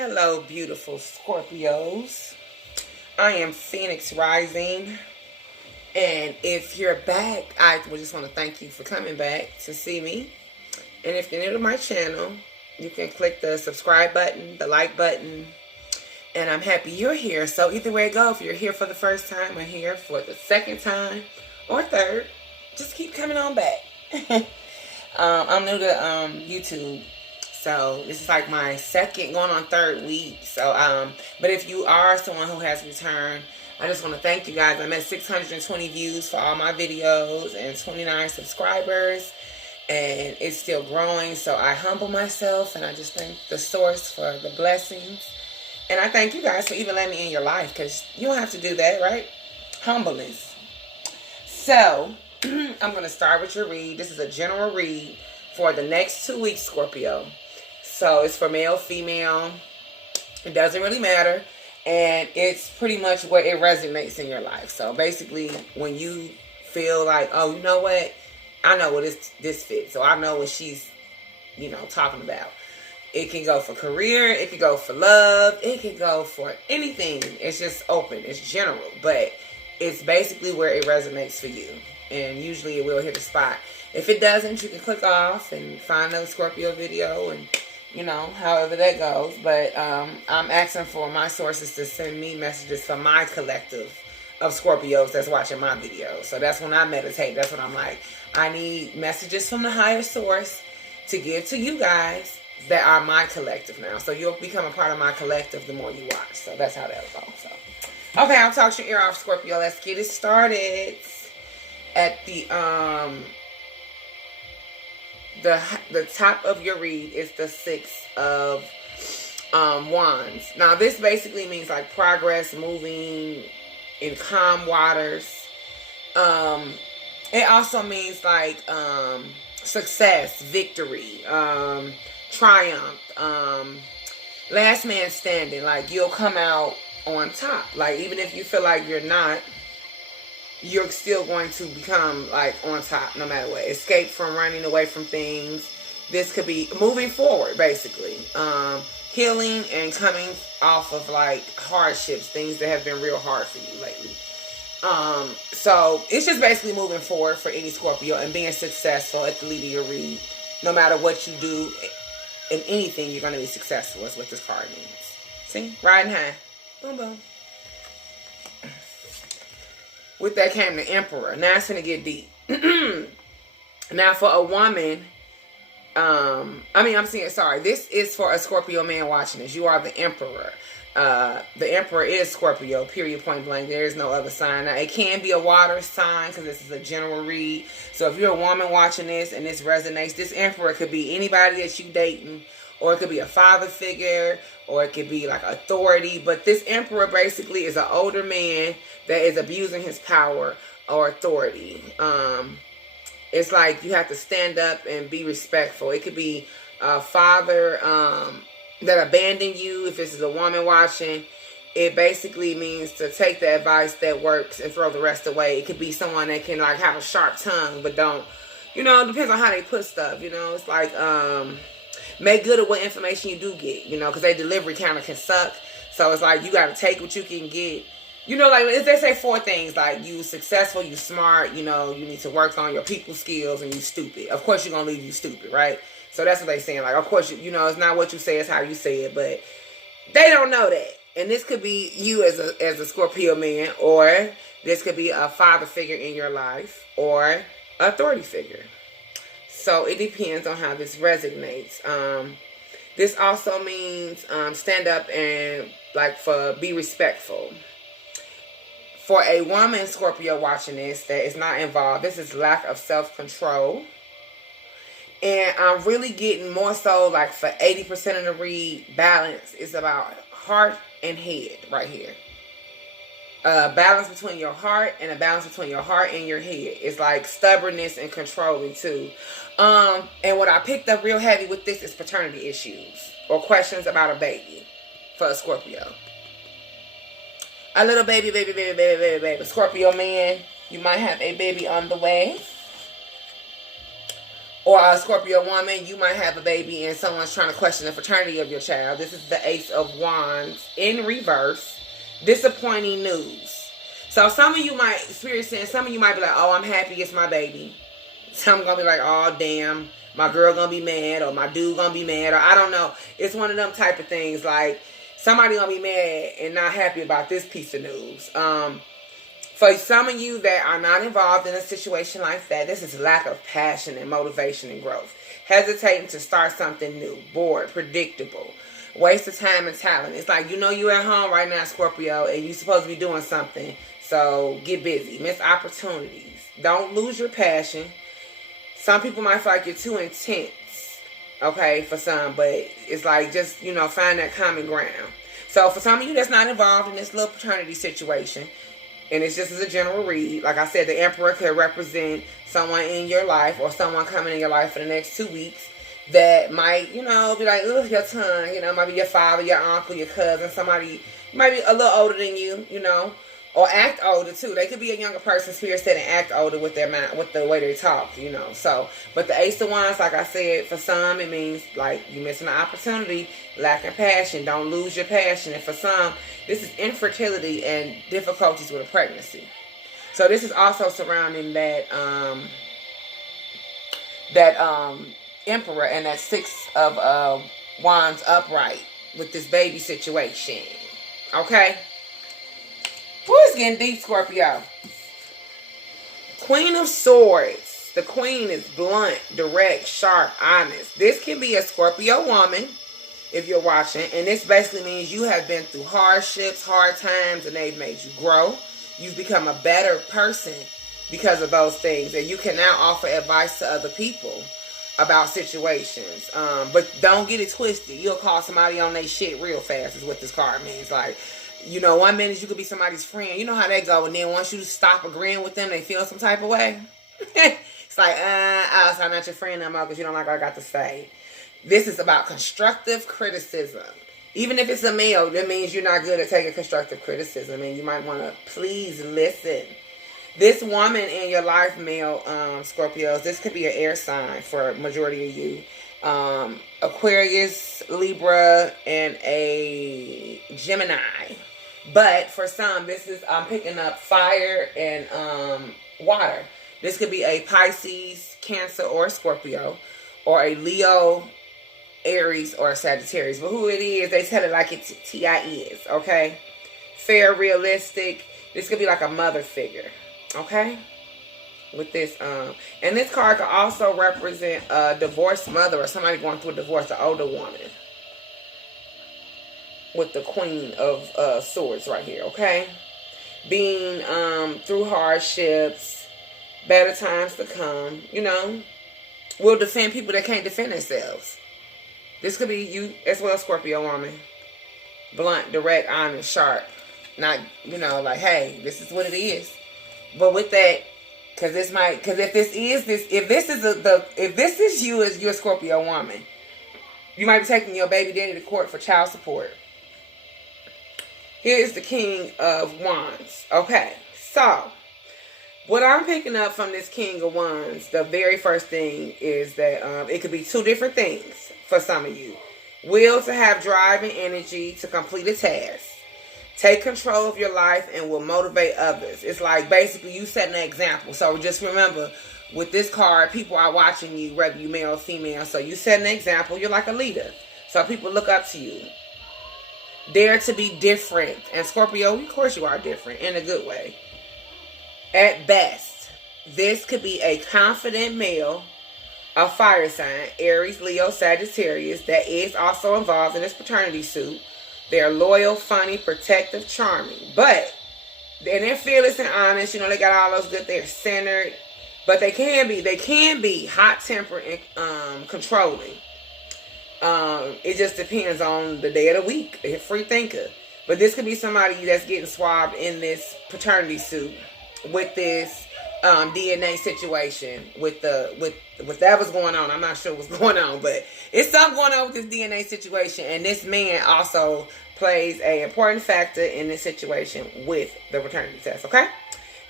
Hello, beautiful Scorpios. I am Phoenix Rising. And if you're back, I would just want to thank you for coming back to see me. And if you're new to my channel, you can click the subscribe button, the like button. And I'm happy you're here. So either way it go, if you're here for the first time or here for the second time or third, just keep coming on back. I'm new to YouTube. So this is like my second, going on third week. So, but if you are someone who has returned, I just want to thank you guys. I'm at 620 views for all my videos and 29 subscribers. And it's still growing. So I humble myself and I just thank the source for the blessings. And I thank you guys for even letting me in your life, because you don't have to do that, right? Humbleness. So I'm going to start with your read. This is a general read for the next 2 weeks, Scorpio. So it's for male, female. It doesn't really matter. And it's pretty much what it resonates in your life. So basically, when you feel like, oh, you know what? I know what this fits. So I know what she's, talking about. It can go for career. It can go for love. It can go for anything. It's just open. It's general. But it's basically where it resonates for you. And usually it will hit a spot. If it doesn't, you can click off and find another Scorpio video and however that goes. But I'm asking for my sources to send me messages for my collective of Scorpios that's watching my videos. So that's when I meditate. That's when I'm like, I need messages from the higher source to give to you guys that are my collective now. So you'll become a part of my collective the more you watch. So that's how that'll go. So, okay, I'll talk your ear off, Scorpio. Let's get it started. At the top of your read is the Six of Wands. Now, this basically means like progress, moving in calm waters. It also means like success, victory, triumph, last man standing. Like you'll come out on top. Like even if you feel like you're not, you're still going to become like on top no matter what. Escape from running away from things. This could be moving forward, basically. Healing and coming off of like hardships, things that have been real hard for you lately. So it's just basically moving forward for any Scorpio and being successful at the lead of your read. No matter what you do in anything, you're going to be successful is what this card means. See? Riding high. Boom, boom. With that came the Emperor. Now it's going to get deep. Now for a woman, this is for a Scorpio man watching this. You are the Emperor. The Emperor is Scorpio, period, point blank. There is no other sign. Now, it can be a water sign because this is a general read. So if you're a woman watching this and this resonates, this Emperor could be anybody that you dating, or it could be a father figure, or it could be like authority. But this Emperor basically is an older man that is abusing his power or authority. It's like you have to stand up and be respectful. It could be a father that abandoned you. If this is a woman watching, it basically means to take the advice that works and throw the rest away. It could be someone that can like have a sharp tongue but don't, it depends on how they put stuff. It's like make good of what information you do get, because their delivery kind of can suck. So it's like you got to take what you can get. Like if they say 4 things, like you successful, you smart, you need to work on your people skills, and you stupid. Of course you're going to leave you stupid, right? So that's what they're saying. Like, of course, it's not what you say, it's how you say it. But they don't know that. And this could be you as a Scorpio man, or this could be a father figure in your life, or authority figure. So it depends on how this resonates. This also means stand up and be respectful. For a woman Scorpio watching this that is not involved, this is lack of self-control. And I'm really getting more so like for 80% of the read, balance is about heart and head right here. Balance between your heart and a balance between your heart and your head. It's like stubbornness and controlling too. And what I picked up real heavy with this is paternity issues or questions about a baby for a Scorpio. A little baby. Scorpio man, you might have a baby on the way. or a Scorpio woman, you might have a baby and someone's trying to question the fraternity of your child. This is the Ace of Wands in reverse. Disappointing news. So some of you might experience it, and some of you might be like, oh, I'm happy it's my baby. Some gonna be like, oh, damn, my girl gonna be mad, or my dude gonna be mad, or I don't know. It's one of them type of things, like somebody gonna be mad and not happy about this piece of news. For some of you that are not involved in a situation like that, this is lack of passion and motivation and growth. Hesitating to start something new. Bored. Predictable. Waste of time and talent. It's like, you know, you're at home right now, Scorpio, and you're supposed to be doing something. So get busy. Miss opportunities. Don't lose your passion. Some people might feel like you're too intense, okay, for some. But it's like, just, you know, find that common ground. So for some of you that's not involved in this little fraternity situation, and it's just as a general read, like I said, the Emperor could represent someone in your life or someone coming in your life for the next 2 weeks that might, you know, be like, ugh, your tongue, you know, might be your father, your uncle, your cousin, somebody might be a little older than you, you know, or act older too. They could be a younger person, spirit said, and act older with their mind, with the way they talk, you know. So, but the Ace of Wands, like I said, for some it means like you missing an opportunity, lacking passion. Don't lose your passion. And for some, this is infertility and difficulties with a pregnancy. So this is also surrounding that Emperor and that Six of Wands upright with this baby situation. Okay. Who's getting deep, Scorpio? Queen of Swords. The Queen is blunt, direct, sharp, honest. This can be a Scorpio woman if you're watching. And this basically means you have been through hardships, hard times, and they've made you grow. You've become a better person because of those things. And you can now offer advice to other people about situations. But don't get it twisted. You'll call somebody on their shit real fast is what this card means. Like, you know, 1 minute you could be somebody's friend. You know how they go. And then once you stop agreeing with them, they feel some type of way. It's like, so I'm not your friend no more because you don't like what I got to say. This is about constructive criticism. Even if it's a male, that means you're not good at taking constructive criticism. And you might want to please listen. This woman in your life, male Scorpios, this could be an air sign for a majority of you. Aquarius, Libra, and a Gemini. But for some, this is, I'm picking up fire and water. This could be a Pisces, Cancer, or Scorpio, or a Leo, Aries, or a Sagittarius. But who it is, they tell it like it is, okay? Fair, realistic. This could be like a mother figure, okay? With this, and this card could also represent a divorced mother or somebody going through a divorce, an older woman. With the Queen of Swords right here, okay? Being through hardships, better times to come, you know. Will defend people that can't defend themselves. This could be you as well, Scorpio woman. Blunt, direct, honest, sharp. Not, you know, like, hey, this is what it is. But with that, because this might, because if this is you as your Scorpio woman, you might be taking your baby daddy to court for child support. Here is the King of Wands. Okay, so what I'm picking up from this King of Wands, the very first thing is that it could be two different things for some of you. Will to have drive and energy to complete a task. Take control of your life and will motivate others. It's like basically you setting an example. So just remember, with this card, people are watching you, whether you male or female. So you set an example. You're like a leader. So people look up to you. Dare to be different. And Scorpio, of course you are different in a good way. At best, this could be a confident male, a fire sign, Aries, Leo, Sagittarius, that is also involved in this paternity suit. They're loyal, funny, protective, charming. But, and they're fearless and honest. You know, they got all those good, they're centered. But they can be hot-tempered and controlling. It just depends on the day of the week. They're a free thinker. But this could be somebody that's getting swabbed in this paternity suit with this DNA situation with whatever's going on. I'm not sure what's going on, but it's something going on with this DNA situation, and this man also plays an important factor in this situation with the paternity test, okay?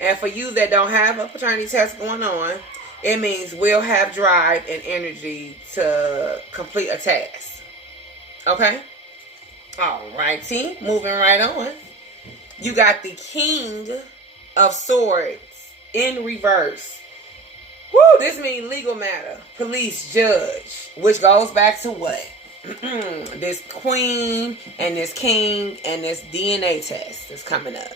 And for you that don't have a paternity test going on, It means will have drive and energy to complete a task. Okay? Alrighty. Moving right on. You got the King of Swords in reverse. Woo, this means legal matter. Police, judge. Which goes back to what? This queen and this king and this DNA test is coming up.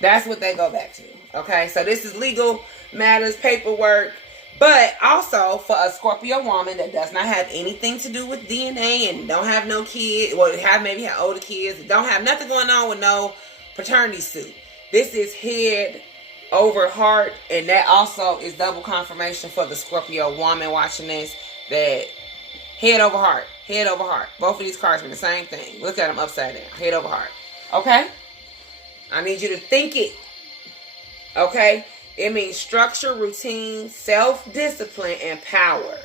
That's what they go back to. Okay, so this is legal matters, paperwork. But also for a Scorpio woman that does not have anything to do with DNA and don't have no kids, or maybe have older kids, don't have nothing going on with no paternity suit. This is head over heart, and that also is double confirmation for the Scorpio woman watching this, that head over heart, head over heart. Both of these cards mean the same thing. Look at them upside down, head over heart. Okay? I need you to think it. Okay? It means structure, routine, self-discipline, and power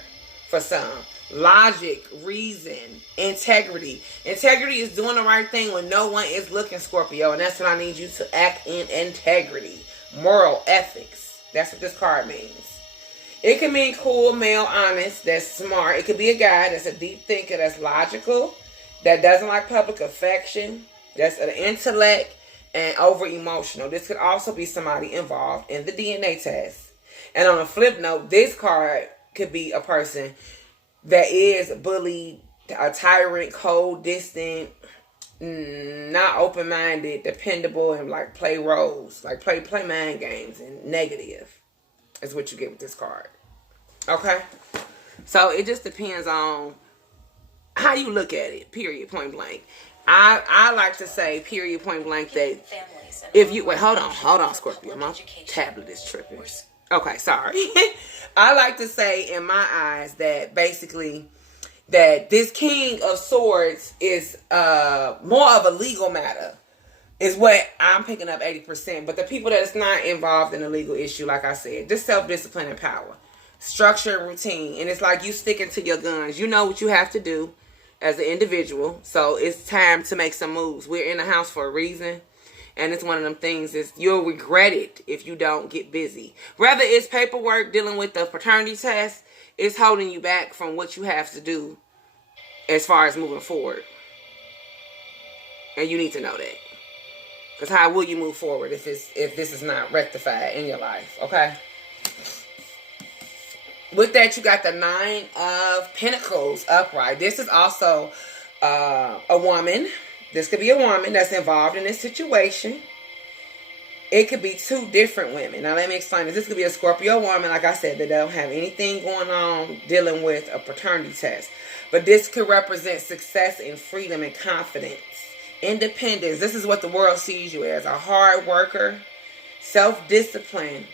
for some. Logic, reason, integrity. Integrity is doing the right thing when no one is looking, Scorpio. And that's what I need you to act in integrity. Moral ethics. That's what this card means. It can mean cool, male, honest, that's smart. It could be a guy that's a deep thinker, that's logical, that doesn't like public affection, that's an intellect, and over-emotional. This could also be somebody involved in the DNA test. And on a flip note, this card could be a person that is bullied, a tyrant, cold, distant, not open-minded, dependable, and like play roles, like play mind games, and negative is what you get with this card. Okay? So it just depends on how you look at it, period, point blank. I like to say, period, point blank, that if you, wait, hold on, Scorpio, my tablet is tripping. Okay, sorry. I like to say, in my eyes, that basically, that this King of Swords is more of a legal matter, is what I'm picking up 80%. But the people that is not involved in a legal issue, like I said, just self-discipline and power. Structure and routine. And it's like you sticking to your guns. You know what you have to do as an individual. So it's time to make some moves. We're in the house for a reason. And it's one of them things is you'll regret it if you don't get busy. Whether it's paperwork, dealing with the paternity test, it's holding you back from what you have to do as far as moving forward. And you need to know that. Because how will you move forward if this is not rectified in your life? Okay? With that, you got the Nine of Pentacles upright. This is also a woman. This could be a woman that's involved in this situation. It could be two different women. Now, let me explain this. This could be a Scorpio woman, like I said, that don't have anything going on dealing with a paternity test. But this could represent success and freedom and confidence. Independence. This is what the world sees you as. A hard worker. Self-discipline.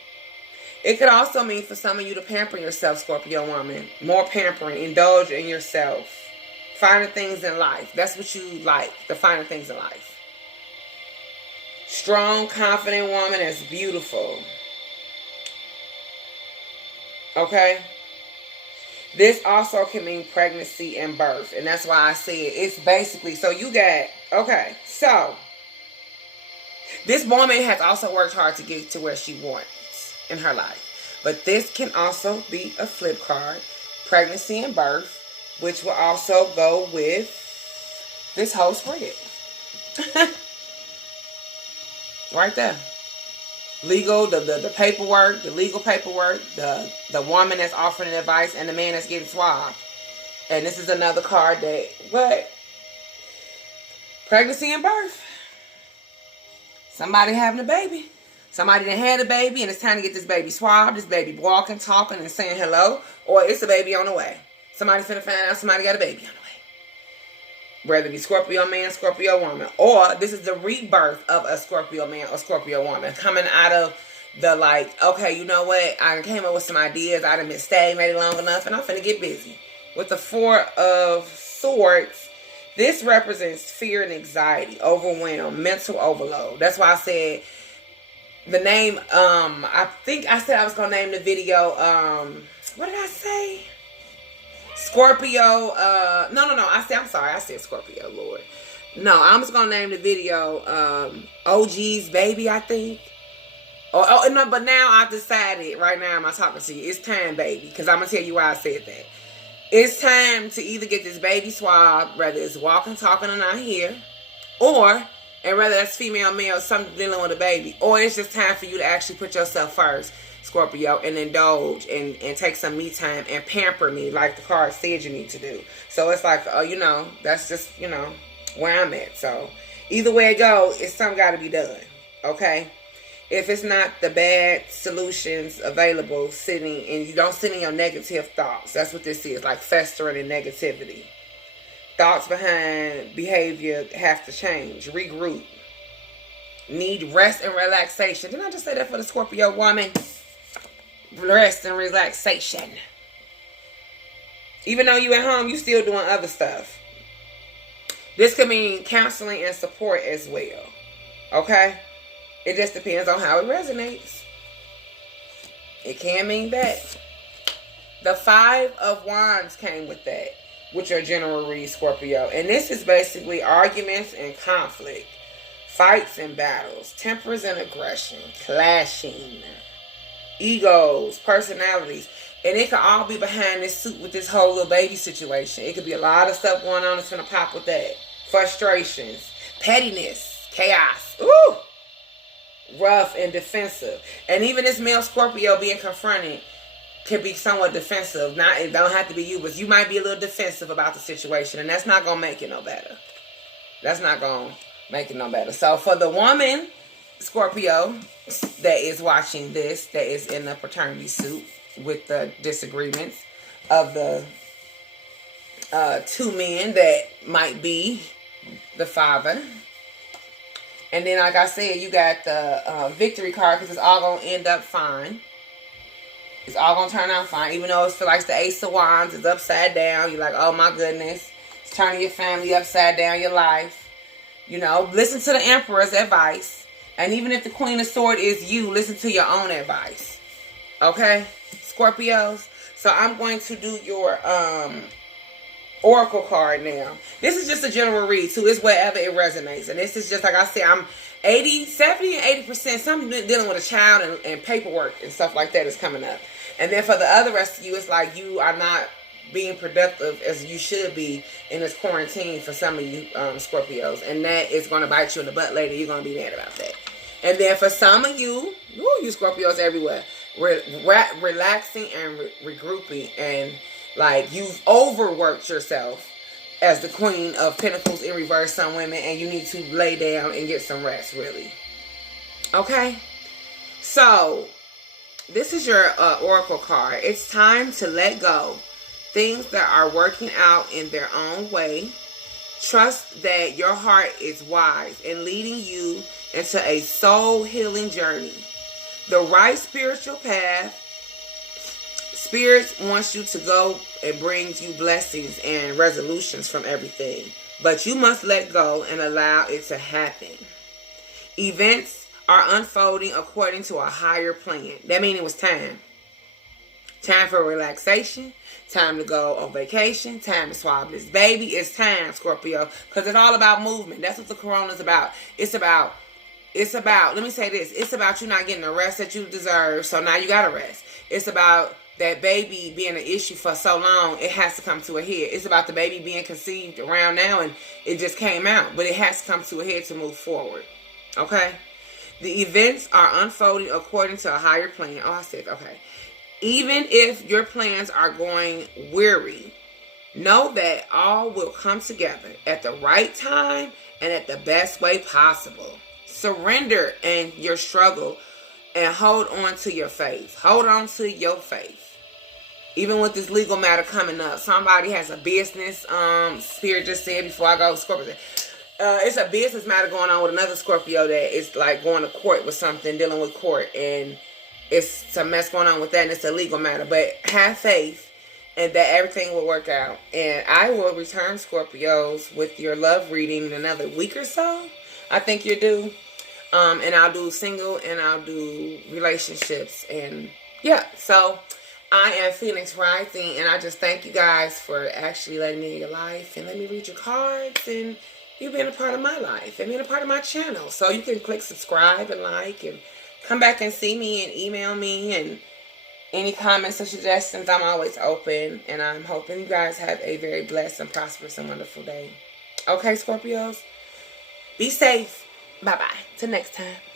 It could also mean for some of you to pamper yourself, Scorpio woman. More pampering. Indulge in yourself. Finer things in life. That's what you like. The finer things in life. Strong, confident woman that's beautiful. Okay? This also can mean pregnancy and birth. And that's why I say it's basically, so you got, okay, so this woman has also worked hard to get to where she wants in her life. But this can also be a flip card, pregnancy and birth, which will also go with this whole spread. Right there. Legal, the paperwork, the legal paperwork, the woman that's offering advice, and the man that's getting swabbed. And this is another card that, what? Pregnancy and birth. Somebody having a baby. Somebody that had a baby and it's time to get this baby swabbed, this baby walking, talking, and saying hello. Or it's a baby on the way. Somebody's finna find out somebody got a baby on the way. Whether it be Scorpio man, Scorpio woman. Or this is the rebirth of a Scorpio man or Scorpio woman. Coming out of the like, okay, you know what? I came up with some ideas. I done been stagnated long enough and I'm finna get busy. With the Four of Swords, this represents fear and anxiety, overwhelm, mental overload. That's why I said the name, I think I said I was going to name the video, what did I say? Scorpio, no, I'm sorry, I said Scorpio, Lord. No, I'm just going to name the video, GEESH Baby, I think. Oh, no, but now I've decided, right now I'm talking to you, it's time, baby. Because I'm going to tell you why I said that. It's time to either get this baby swab, whether it's walking, talking, or not here, or, and whether that's female, male, something dealing with a baby, or it's just time for you to actually put yourself first, Scorpio, and indulge and take some me time and pamper me like the card said you need to do. So it's like, you know, that's just, you know, where I'm at. So either way it goes, it's something got to be done, okay? If it's not the bad solutions available sitting, and you don't sit in your negative thoughts. That's what this is, like festering in negativity. Thoughts behind behavior have to change. Regroup. Need rest and relaxation. Didn't I just say that for the Scorpio woman? Rest and relaxation. Even though you at home, you still doing other stuff. This could mean counseling and support as well. Okay? It just depends on how it resonates. It can mean that. The 5 of Wands came with that, with your general read, Scorpio. And this is basically arguments and conflict, fights and battles, tempers and aggression, clashing, egos, personalities. And it could all be behind this suit with this whole little baby situation. It could be a lot of stuff going on that's going to pop with that. Frustrations, pettiness, chaos. Ooh! Rough and defensive. And even this male Scorpio being confronted could be somewhat defensive. Not, it don't have to be you, but you might be a little defensive about the situation, and that's not gonna make it no better. That's not gonna make it no better. So for the woman Scorpio that is watching this, that is in the paternity suit with the disagreements of the 2 men that might be the father. And then, like I said, you got the victory card, because it's all going to end up fine. It's all going to turn out fine. Even though it feels like the Ace of Wands is upside down. You're like, oh my goodness. It's turning your family upside down, your life. You know, listen to the Emperor's advice. And even if the Queen of Swords is you, listen to your own advice. Okay? Scorpios. So I'm going to do your Oracle card now. This is just a general read, too. It's wherever it resonates. And this is just, like I said, I'm 70 and 80%. Something dealing with a child and paperwork and stuff like that is coming up. And then for the other rest of you, it's like you are not being productive as you should be in this quarantine for some of you Scorpios. And that is going to bite you in the butt later. You're going to be mad about that. And then for some of you, you Scorpios everywhere, relaxing and regrouping, and like you've overworked yourself as the Queen of Pentacles in reverse, some women, and you need to lay down and get some rest, really. Okay? So, this is your Oracle card. It's time to let go. Things that are working out in their own way. Trust that your heart is wise and leading you into a soul healing journey. The right spiritual path. Spirit wants you to go and brings you blessings and resolutions from everything. But you must let go and allow it to happen. Events are unfolding according to a higher plan. That means it was time. Time for relaxation. Time to go on vacation. Time to swab this baby. It's time, Scorpio. Because it's all about movement. That's what the corona's about. It's about, let me say this. It's about you not getting the rest that you deserve. So now you got to rest. It's about that baby being an issue for so long, it has to come to a head. It's about the baby being conceived around now, and it just came out. But it has to come to a head to move forward. Okay? The events are unfolding according to a higher plan. Oh, I said, okay. Even if your plans are going weary, know that all will come together at the right time and at the best way possible. Surrender in your struggle and hold on to your faith. Hold on to your faith. Even with this legal matter coming up, somebody has a business. Spirit just said before I go, Scorpio, it's a business matter going on with another Scorpio that is like going to court with something, dealing with court, and it's some mess going on with that, and it's a legal matter. But have faith, and that everything will work out. And I will return, Scorpios, with your love reading in another week or so. I think you're due. And I'll do single, and I'll do relationships, and yeah. So I am Phoenix Rising, and I just thank you guys for actually letting me in your life and let me read your cards, and you being a part of my life and being a part of my channel. So you can click subscribe and like and come back and see me and email me, and any comments or suggestions. I'm always open, and I'm hoping you guys have a very blessed and prosperous and wonderful day. Okay, Scorpios? Be safe. Bye-bye. Till next time.